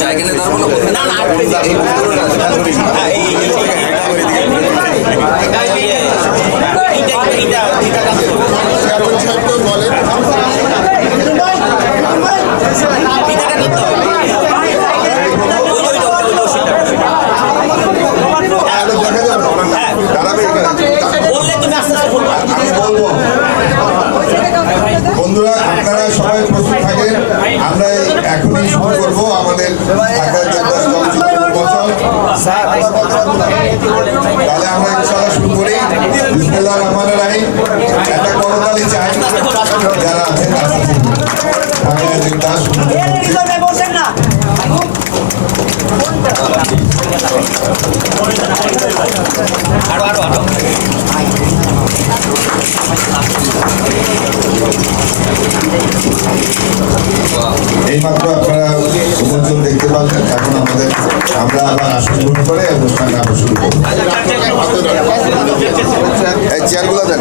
জায়গা না দেখা যাবে বললে তুমি আস্তে আস্তে বলবা। আমাদের তাহলে আমরা ইনশাআল্লাহ শুরু করি। বিসমিল্লাহ রহমান রাহিম। একটা করতালি চাই। যারা আছেন আরও আরও আরও এইমাত্র আপনারা আমরা আবার আসন গ্রহণ করে অনুষ্ঠান আবার শুরু করব চেয়ারগুলো দেন।